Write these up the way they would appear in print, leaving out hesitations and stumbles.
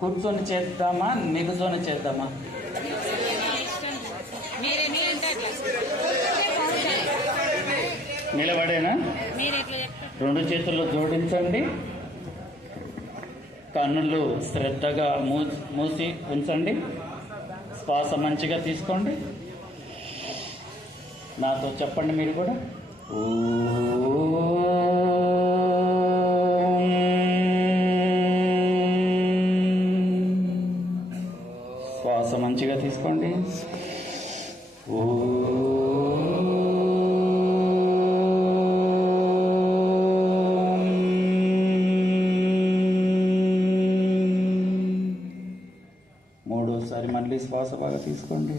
కూర్చొని చేద్దామా, నిలుచొని చేద్దామా? నిలబడేనా? రెండు చేతుల్లో జోడించండి. కన్నులు శ్రద్ధగా మూసి ఉంచండి. శ్వాస మంచిగా తీసుకోండి. నాతో చెప్పండి మీరు కూడా. శ్వాస మంచిగా తీసుకోండి. మూడోసారి మళ్ళీ శ్వాస బాగా తీసుకోండి.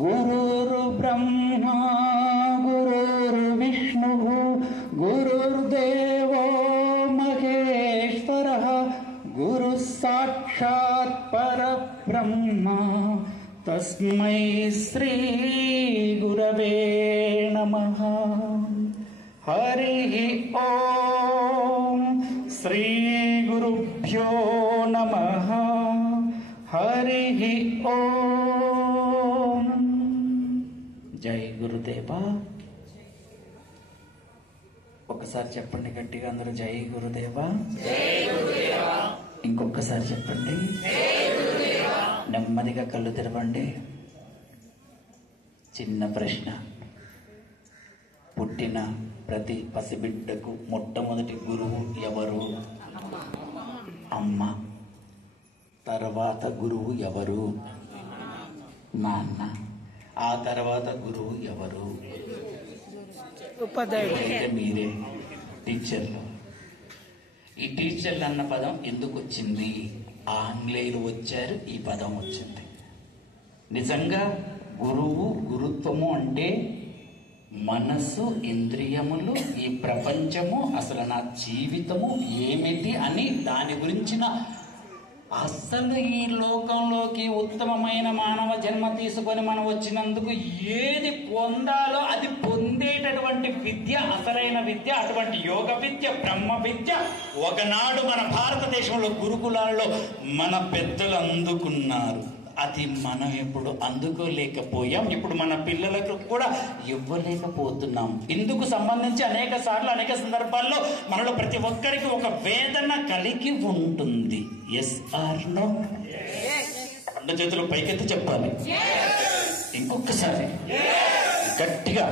గురుర్ బ్రహ్మా గురుర్ విష్ణు గురుర్దేవో మహేశ్వరః గురు సాక్షాత్ పరబ్రహ్మ తస్మై శ్రీ గురవే నమః. హరి ఓం శ్రీ గురుభ్యో నమః. హరి ఓం. జై గురుదేవా. ఒకసారి చెప్పండి గట్టిగా అందరూ, జై గురుదేవా. ఇంకొకసారి చెప్పండి. నెమ్మదిగా కళ్ళు తెరవండి. చిన్న ప్రశ్న. పుట్టిన ప్రతి పసిబిడ్డకు మొట్టమొదటి గురువు ఎవరు? అమ్మ. తర్వాత గురువు ఎవరు? నాన్న. ఆ తర్వాత గురువు ఎవరు? ఉపాధ్యాయుడు. మీరే టీచర్లు. ఈ టీచర్లు అన్న పదం ఎందుకు వచ్చింది? ఆంగ్లేయులు వచ్చారు, ఈ పదం వచ్చింది. నిజంగా గురువు, గురుత్వము అంటే మనస్సు, ఇంద్రియములు, ఈ ప్రపంచము, అసలు నా జీవితము ఏమిటి అని దాని గురించిన, అసలు ఈ లోకంలోకి ఉత్తమమైన మానవ జన్మ తీసుకొని మనం వచ్చినందుకు ఏది పొందాలో అది పొందేటటువంటి విద్య, అసలైన విద్య, అటువంటి యోగ విద్య, బ్రహ్మ విద్య ఒకనాడు మన భారతదేశంలో గురుకులాల్లో మన పెద్దలు అందుకున్నారు. అది మనం ఇప్పుడు అందుకోలేకపోయాం. ఇప్పుడు మన పిల్లలకు కూడా ఇవ్వలేకపోతున్నాం. ఇందుకు సంబంధించి అనేక సార్లు, అనేక సందర్భాల్లో మనలో ప్రతి ఒక్కరికి ఒక వేదన కలిగి ఉంటుంది. Yes or no? రెండు చేతులు పైకెత్తి చెప్పాలి. ఇంకొకసారి గట్టిగా.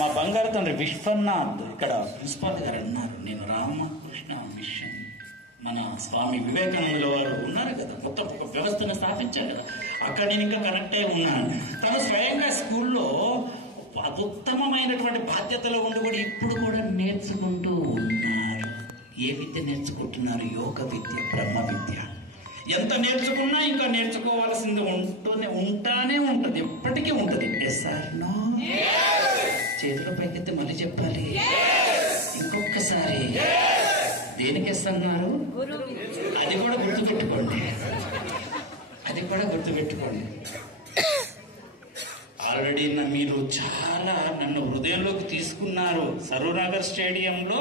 మా బంగారు తండ్రి విశ్వనాథ్ ఇక్కడ ప్రిన్సిపాల్ గారు ఉన్నారు. నేను రామకృష్ణ మిషన్, మన స్వామి వివేకానందుల వారు ఉన్నారు కదా, మొత్తం ఒక వ్యవస్థను స్థాపించారు కదా, అక్కడ నేను ఇంకా కనెక్ట్ అయి ఉన్నాను. తను స్వయంగా స్కూల్లో అత్యుత్తమమైనటువంటి బాధ్యతలో ఉండి కూడా ఇప్పుడు కూడా నేర్చుకుంటూ ఉన్నారు. ఏ విద్య నేర్చుకుంటున్నారు? యోగ విద్య, బ్రహ్మ విద్య. ఎంత నేర్చుకున్నా ఇంకా నేర్చుకోవాల్సింది ఉంటానే ఉంటుంది, ఎప్పటికీ ఉంటుంది. Yes or no? చేతుల పైకెత్తి మళ్ళీ చెప్పాలి. ఇంకొకసారి. దేనికి ఇస్తున్నారు? అది కూడా గుర్తుపెట్టుకోండి. అది కూడా గుర్తుపెట్టుకోండి. ఆల్రెడీ మీరు చాలా నన్ను హృదయంలోకి తీసుకున్నారు. సరూనగర్ స్టేడియంలో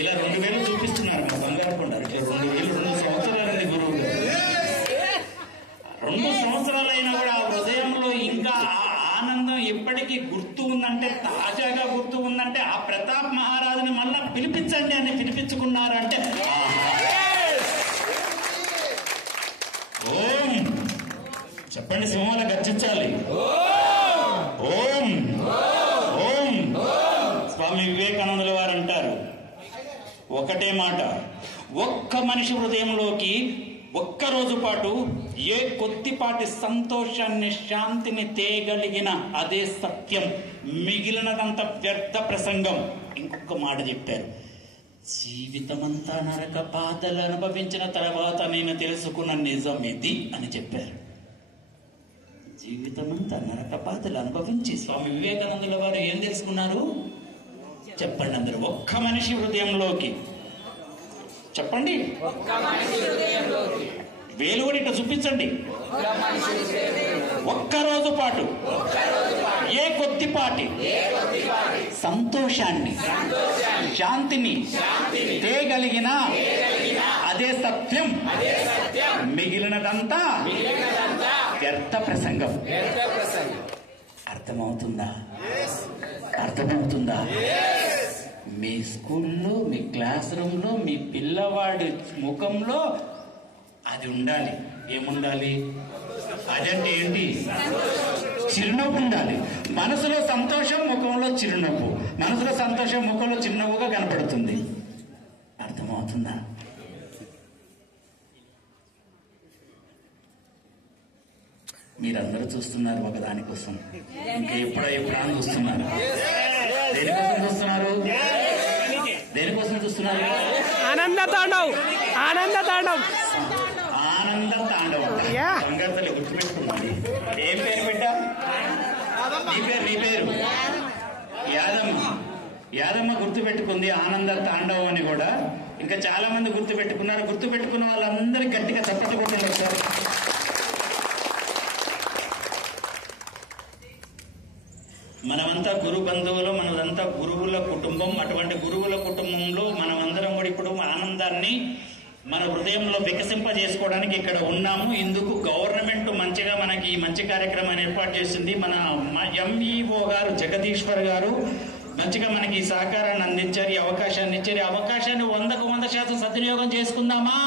ఇలా 2000 చూపిస్తున్నారు. మా బంగారు కొండ 2 సంవత్సరాలండి గురువు గారు. 2 సంవత్సరాలైనా కూడా ఆ హృదయంలో ఇంకా ఆనందం ఎప్పటికీ గుర్తు ఉందంటే, తాజాగా గుర్తు ఉందంటే, ఆ ప్రతాప్ మహారాజుని మళ్ళా పిలిపించండి అని పిలిపించుకున్నారంటే, ఓం చెప్పండి, సింహాల గర్జించాలి. ఓం ఓం. స్వామి వివేకానందుల వారు అంటారు ఒకటే మాట, ఒక్క మనిషి హృదయంలోకి ఒక్క రోజు పాటు ఏ కొద్దిపాటి సంతోషాన్ని, శాంతిని తేగలిగిన అదే సత్యం, మిగిలినదంతా వ్యర్థ ప్రసంగం. ఇంకొక మాట చెప్పారు, జీవితమంతా నరక బాధలు అనుభవించిన తర్వాత నేను తెలుసుకున్న నిజం ఇది అని చెప్పారు. జీవితమంతా నరక బాధలు అనుభవించి స్వామి వివేకానందుల వారు ఏం తెలుసుకున్నారు? చెప్పండి అందరూ. ఒక్క మనిషి హృదయంలోకి చెప్పండి. వేలు కూడా ఇట్లా చూపించండి. ఒక్కరోజు పాటు ఏ కొద్దిపాటి సంతోషాన్ని శాంతిని తేగలిగిన అదే సత్యం, మిగిలినదంతా వ్యర్థ ప్రసంగం. అర్థమవుతుందా? అర్థమవుతుందా? మీ స్కూల్లో, మీ క్లాస్ రూమ్ లో, మీ పిల్లవాడి ముఖంలో అది ఉండాలి. ఏముండాలి? అదంటే ఏంటి? చిరునవ్వు ఉండాలి. మనసులో సంతోషం, ముఖంలో చిరునవ్వు. మనసులో సంతోషం, ముఖంలో చిరునవ్వుగా కనపడుతుంది. అర్థమవుతుందా? మీరందరూ చూస్తున్నారు ఒక దానికోసం. ఇంకా ఎప్పుడో అని చూస్తున్నారు. దేనికోసం చూస్తున్నారు? దేనికోసం చూస్తున్నారు? ఆనంద తాండవ్. ఆనంద తాండవ్. ఆనంద తాండవం. సంగతులు గుర్తుపెట్టుకున్నాను. ఏం పేరు పెట్టా? నీ పేరు యాదమ్మ. యాదమ్మ గుర్తుపెట్టుకుంది ఆనంద తాండవం అని కూడా. ఇంకా చాలా మంది గుర్తుపెట్టుకున్నారు. గుర్తుపెట్టుకున్న వాళ్ళందరికీ గట్టిగా చప్పట్లు కొట్టండి సార్. మనమంతా గురు బంధువులు, మనదంతా గురువుల కుటుంబం. అటువంటి గురువుల కుటుంబంలో మనమందరం కూడా ఇప్పుడు ఆనందాన్ని మన హృదయంలో వికసింపజేసుకోవడానికి ఇక్కడ ఉన్నాము. ఇందుకు గవర్నమెంట్ మంచిగా మనకి ఈ మంచి కార్యక్రమాన్ని ఏర్పాటు చేసింది. మన ఎంఈఓ గారు జగదీశ్వర్ గారు మంచిగా మనకి ఈ సహకారాన్ని అందించారు, ఈ అవకాశాన్ని ఇచ్చారు. ఈ అవకాశాన్ని 100% సద్వినియోగం చేసుకుందామా?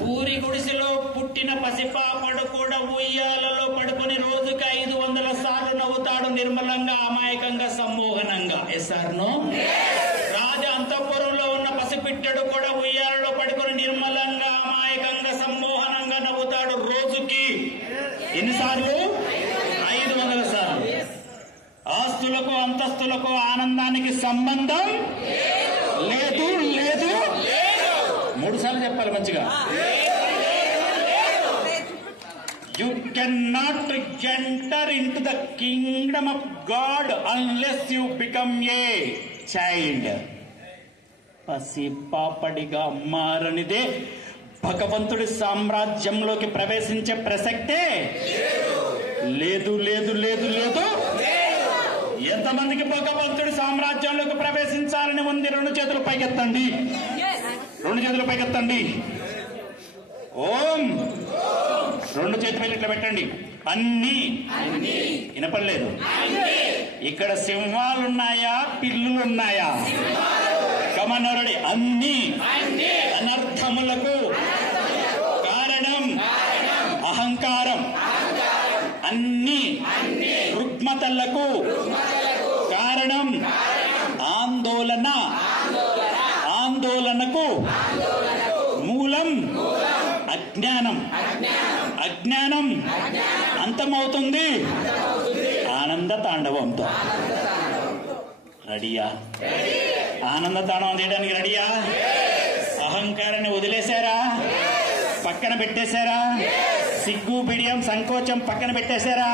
పూరి గుడిసెలో పుట్టిన పసిపాపడు కూడా ఉయ్యాలలో పడుకొని రోజుకి 500 సార్లు నవ్వుతాడు, నిర్మలంగా, అమాయకంగా, సమ్మోహనంగా. ఎస్ఆర్నో? రాజ అంతఃపురంలో ఉన్న పసిపిట్టడు కూడా ఉయ్యాలలో పడుకొని నిర్మలంగా, అమాయకంగా, సమ్మోహనంగా నవ్వుతాడు రోజుకి ఎన్నిసార్లు? 500 సార్లు. ఆస్తులకు, అంతస్తులకు, ఆనందానికి సంబంధం లేదు. లేదు. 3 సార్లు చెప్పాలి మంచిగా. You cannot enter into the kingdom of God unless you become a child. పసి పాపడిగా మారనిదే భగవంతుడి సామ్రాజ్యంలోకి ప్రవేశించే ప్రసక్తే లేదు. లేదు. లేదు. లేదు. ఎంతమందికి భగవంతుడి సామ్రాజ్యంలోకి ప్రవేశించాలని ఉంది? 2 చేతులు పైకెత్తండి. 2 చేతులు పైకెత్తండి. ఓం. 2 చేతులు ఇట్లా పెట్టండి. అన్ని వినపడలేదు. ఇక్కడ సింహాలున్నాయా, పిల్లులున్నాయా? కమనరుడి అన్ని అనర్థములకు కారణం అహంకారం. అన్ని రుగ్మతలకు కారణం ఆందోళన. ఆందోళనకు మూలం అజ్ఞానం. అజ్ఞానం అంతమవుతుంది ఆనంద తాండవంతో. రెడీయా? ఆనంద తాండవం చేయడానికి రెడీయా? అహంకారాన్ని వదిలేశారా? పక్కన పెట్టేశారా? సిగ్గు, బిడియం, సంకోచం పక్కన పెట్టేశారా?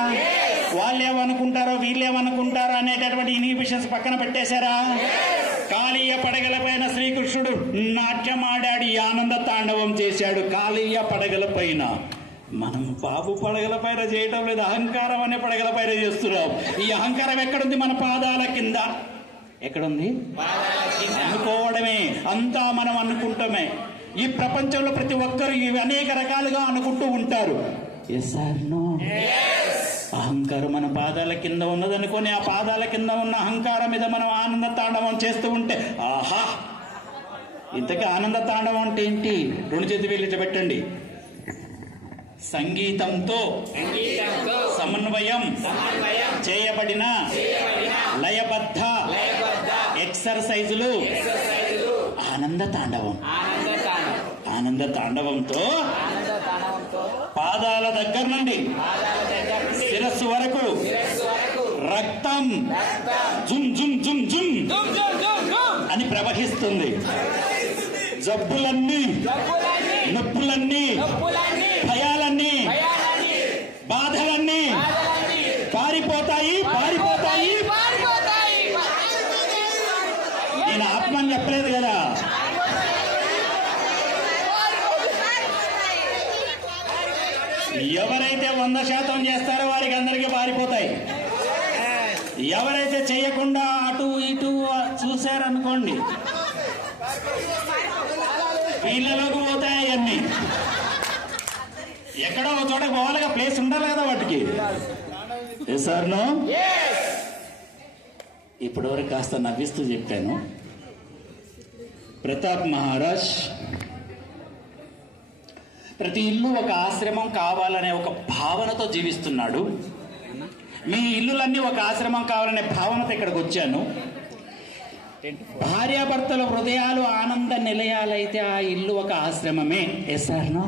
వాళ్ళేమనుకుంటారో వీళ్ళేమనుకుంటారో అనేటటువంటి ఇన్హిబిషన్స్ పక్కన పెట్టేశారా? కాళీయ పడగల పైన శ్రీకృష్ణుడు నాట్యం ఆడాడు, ఆనంద తాండవం చేశాడు. కాళీయ పడగల పైన. మనం బాబు పడగల పైన చేయటం లేదు, అహంకారం అనే పడగల పైన చేస్తున్నాం. ఈ అహంకారం ఎక్కడుంది? మన పాదాల కింద. ఎక్కడుంది? అనుకోవడమే. అంతా మనం అనుకుంటామే. ఈ ప్రపంచంలో ప్రతి ఒక్కరు ఇవి అనేక రకాలుగా అనుకుంటూ ఉంటారు. Yes or no? అహంకారం మన పాదాల కింద ఉన్నదనుకొని ఆ పాదాల కింద ఉన్న అహంకారం మీద మనం ఆనంద తాండవం చేస్తూ ఉంటే ఆహా! ఇంతకీ ఆనంద తాండవం అంటే ఏంటి? 2 చేతులు వీళ్ళు పెట్టండి. సంగీతంతో సమన్వయం చేయబడిన లయబద్ధ ఎక్సర్సైజులు ఆనంద తాండవం. ఆనంద తాండవంతో పాదాల దగ్గర నుండి శిరస్సు వరకు రక్తం జుమ్ జుమ్ జుమ్ జుమ్ అని ప్రవహిస్తుంది. జబ్బులన్నీ, నొప్పులన్నీ, భయాలన్నీ, బాధలన్నీ పారిపోతాయి. పారిపోతాయి. నేను ఆత్మని చెప్పలేదు కదా. ఎవరైతే 100% చేస్తారో వారికి అందరికీ పారిపోతాయి. ఎవరైతే చేయకుండా అటు ఇటు చూశారనుకోండి వీళ్ళలోకి పోతాయి. అవన్నీ ఎక్కడో ఒక చోట పోవాలిగా, ప్లేస్ ఉండాలి కదా వాటికి. సార్ నో ఇప్పటివరకు కాస్త నవ్విస్తూ చెప్పాను. ప్రతాప్ మహారాజ్ ప్రతి ఇల్లు ఒక ఆశ్రమం కావాలనే ఒక భావనతో జీవిస్తున్నాడు. మీ ఇల్లులన్నీ ఒక ఆశ్రమం కావాలనే భావనతో ఇక్కడికి వచ్చాను. భార్యాభర్తల హృదయాలు ఆనంద నిలయాలైతే ఆ ఇల్లు ఒక ఆశ్రమమే. Yes or no?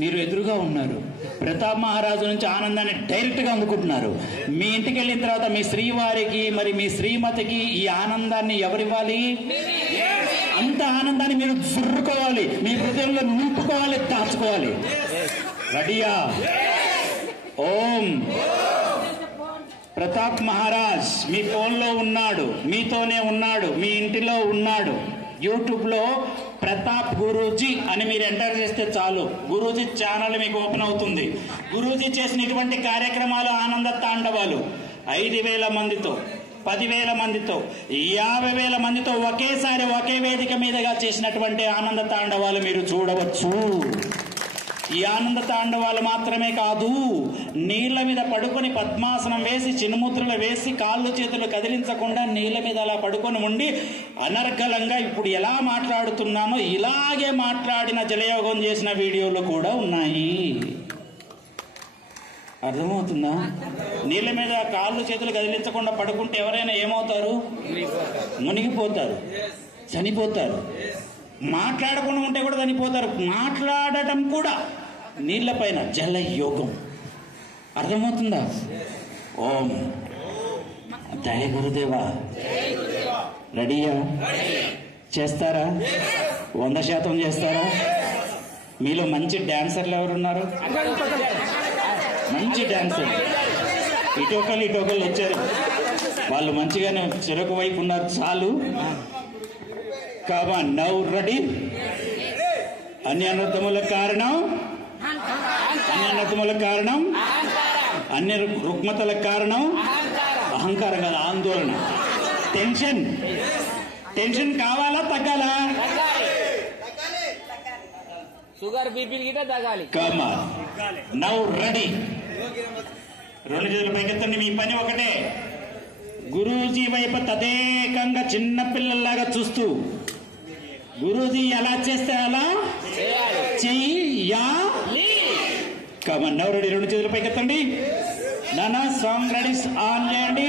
మీరు ఎదురుగా ఉన్నారు. ప్రతాప్ మహారాజు నుంచి ఆనందాన్ని డైరెక్ట్ గా అందుకుంటున్నారు. మీ ఇంటికి వెళ్ళిన తర్వాత మీ శ్రీవారికి మరి మీ శ్రీమతికి ఈ ఆనందాన్ని ఎవరివ్వాలి? అంత ఆనందాన్ని మీరు జుర్రుకోవాలి, మీ హృదయంలో నింపుకోవాలి, దాచుకోవాలి. రెడీయా? ఓం ప్రతాప్ మహారాజ్ మీ ఫోన్లో ఉన్నాడు, మీతోనే ఉన్నాడు, మీ ఇంటిలో ఉన్నాడు. యూట్యూబ్ లో ప్రతాప్ గురూజీ అని మీరు ఎంటర్ చేస్తే చాలు, గురూజీ ఛానల్ మీకు ఓపెన్ అవుతుంది. గురూజీ చేసిన ఇటువంటి కార్యక్రమాలు, ఆనంద తాండవాలు 5,000 మందితో, 10,000 మందితో, 50,000 మందితో ఒకేసారి ఒకే వేదిక మీదగా చేసినటువంటి ఆనంద తాండవాలు మీరు చూడవచ్చు. ఈ ఆనంద తాండవాలు మాత్రమే కాదు, నీళ్ల మీద పడుకొని పద్మాసనం వేసి చిన్ముద్రలు వేసి కాళ్ళు చేతులు కదిలించకుండా నీళ్ల మీద అలా పడుకొని ఉండి అనర్గళంగా ఇప్పుడు ఎలా మాట్లాడుతున్నానో ఇలాగే మాట్లాడిన జలయోగం చేసిన వీడియోలు కూడా ఉన్నాయి. అర్థమవుతుందా? నీళ్ల మీద కాళ్ళు చేతులు కదిలించకుండా పడుకుంటే ఎవరైనా ఏమవుతారు? మునిగిపోతారు, చనిపోతారు. మాట్లాడకుండా ఉంటే కూడా చనిపోతారు. మాట్లాడటం కూడా నీళ్ల పైన జలయోగం. అర్థమవుతుందా? ఓం జయ గురుదేవా. రెడీయా? చేస్తారా? 100% చేస్తారా? మీలో మంచి డాన్సర్లు ఎవరున్నారు? మంచి డాన్సర్ ఇటోకలు వచ్చారు. వాళ్ళు మంచిగానే చెరకు వైపు ఉన్నారు. చాలు. కమాన్ నౌ రెడీ. అన్యనర్థముల కారణం, అన్యనర్థముల కారణం, అన్య రుగ్మతల కారణం అహంకారం కాదు, ఆందోళన, టెన్షన్. టెన్షన్ కావాలా తగ్గాలా? షుగర్ బీపీ గిట్ట తగ్గాలి. కమాన్ నౌ రెడీ. 2 చేతులు పైకెత్తండి. మీ పని ఒకటే, గురూజీ వైపు తదేకంగా చిన్నపిల్లల్లాగా చూస్తూ గురూజీ ఎలా చేస్తే అలా చెయ్యాలి. కమాన్ నౌ రెడీ. 2 చేతులు పైకెత్తండి. నానా సాంగ్ రెడీ ఆన్ చేయండి.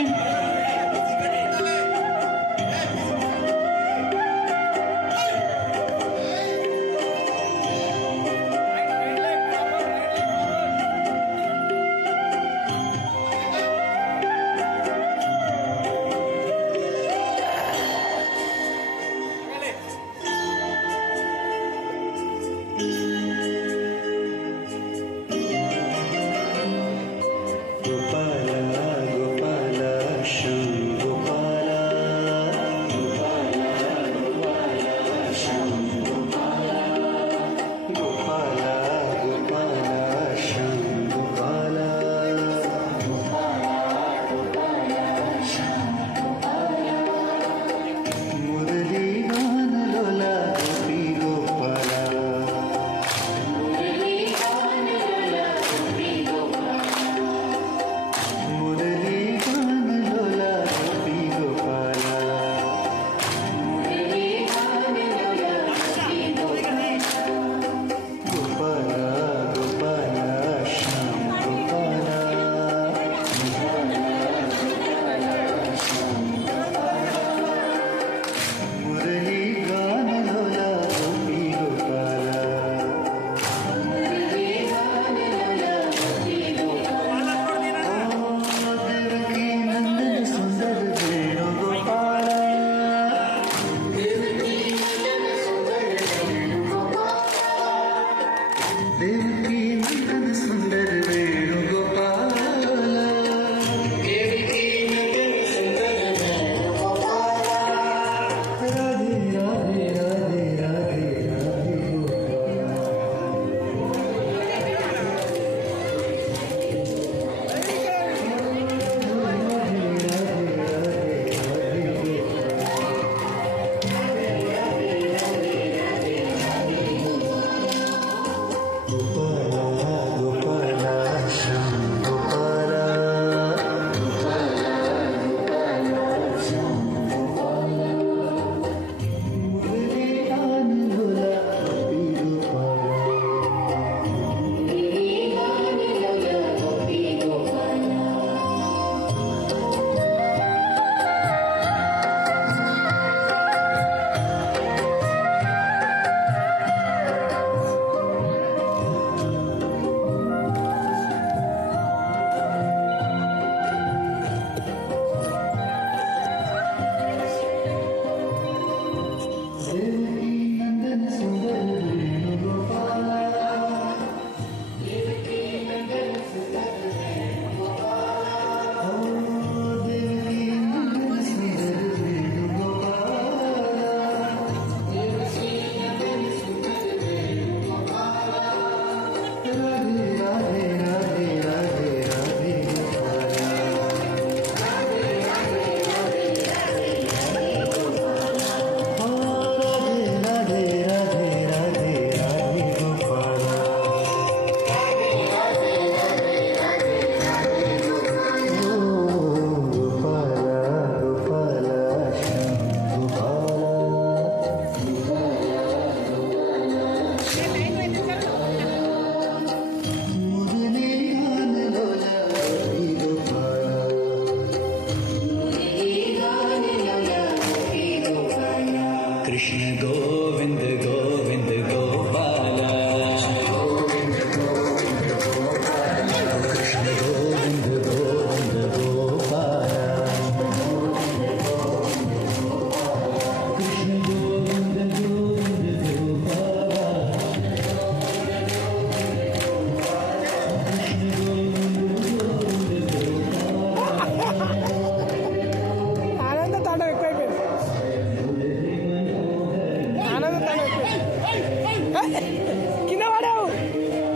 కింద పడావు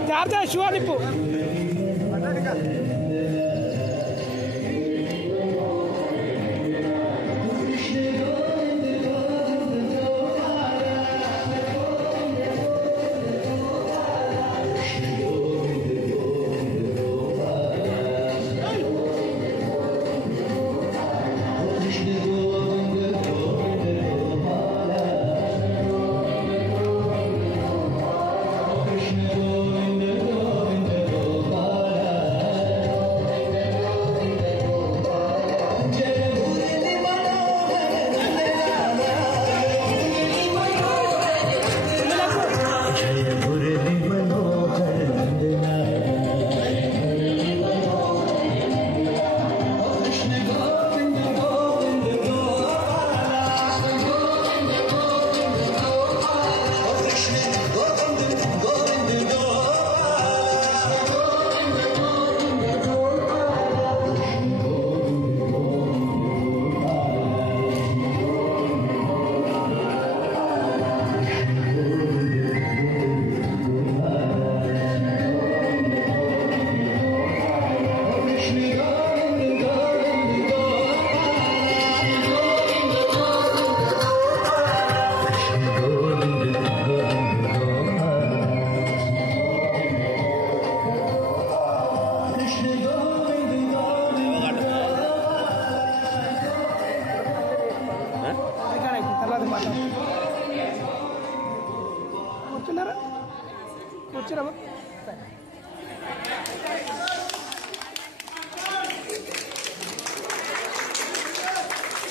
జాగ్రత్త శివాలిప్పు కూర్చున్నారా కూర్చున్నామా